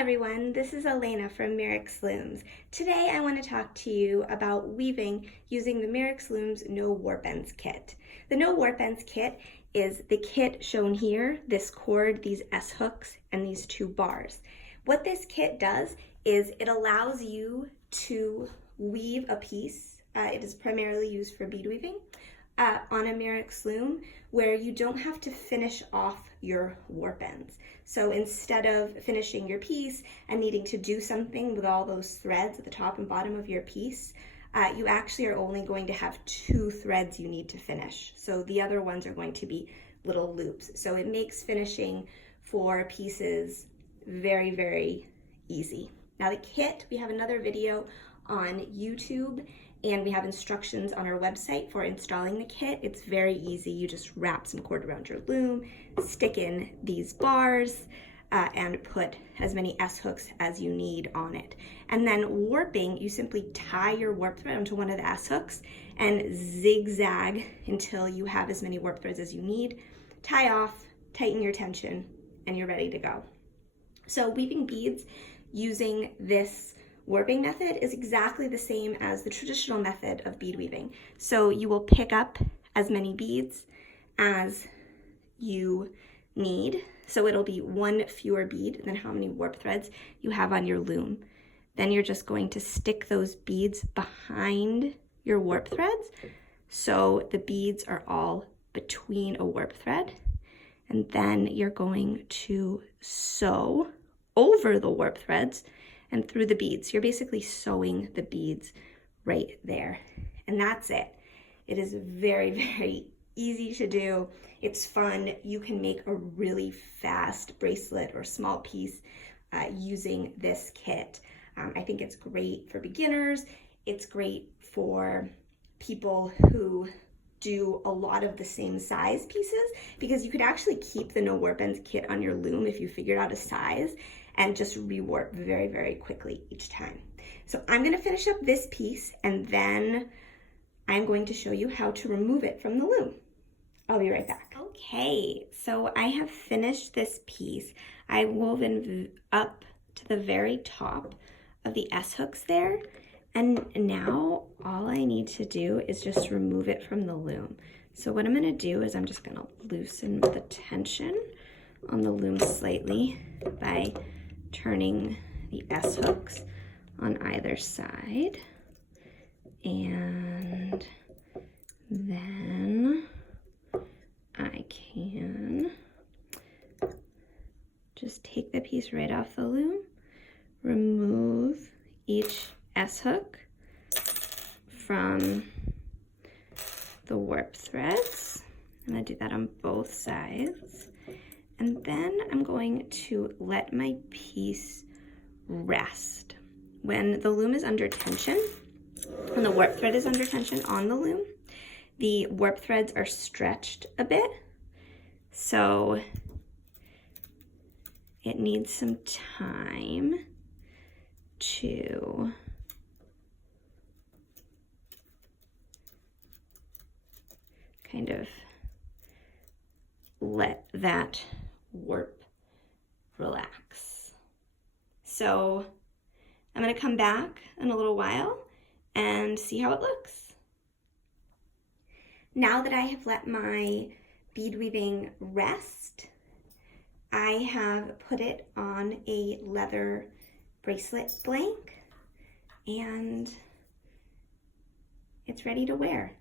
everyone, this is Elena from Mirrix Looms. Today I want to talk to you about weaving using the Mirrix Looms No Warp Ends kit. The No Warp Ends kit is the kit shown here, this cord, these S hooks, and these two bars. What this kit does is it allows you to weave a piece. It is primarily used for bead weaving on a Mirrix loom where you don't have to finish off your warp ends. So instead of finishing your piece and needing to do something with all those threads at the top and bottom of your piece, you actually are only going to have 2 threads you need to finish. So the other ones are going to be little loops. So it makes finishing for pieces very, very easy. Now the kit, we have another video on YouTube and we have instructions on our website for installing the kit. It's very easy. You just wrap some cord around your loom, stick in these bars, and put as many S hooks as you need on it. And then warping, you simply tie your warp thread onto one of the S hooks and zigzag until you have as many warp threads as you need. Tie off, tighten your tension, and you're ready to go. So weaving beads using this warping method is exactly the same as the traditional method of bead weaving. So you will pick up as many beads as you need. So it'll be 1 fewer bead than how many warp threads you have on your loom. Then you're just going to stick those beads behind your warp threads. So the beads are all between a warp thread. And then you're going to sew over the warp threads and through the beads. You're basically sewing the beads right there. And that's it. It is very, very easy to do. It's fun. You can make a really fast bracelet or small piece using this kit. I think it's great for beginners. It's great for people who do a lot of the same size pieces, because you could actually keep the No Warp Ends kit on your loom if you figured out a size and just rewarp very, very quickly each time. So I'm going to finish up this piece and then I'm going to show you how to remove it from the loom. I'll be right back. Okay, so I have finished this piece. I woven up to the very top of the S hooks there, and now all I need to do is just remove it from the loom. So what I'm going to do is I'm just going to loosen the tension on the loom slightly by turning the S hooks on either side, and then I can just take the piece right off the loom, remove each S hook from the warp threads. I'm going to do that on both sides. And then I'm going to let my piece rest. When the loom is under tension, when the warp thread is under tension on the loom, the warp threads are stretched a bit. So it needs some time to kind of let that warp relax. So I'm going to come back in a little while and see how it looks. Now that I have let my bead weaving rest, I have put it on a leather bracelet blank and it's ready to wear.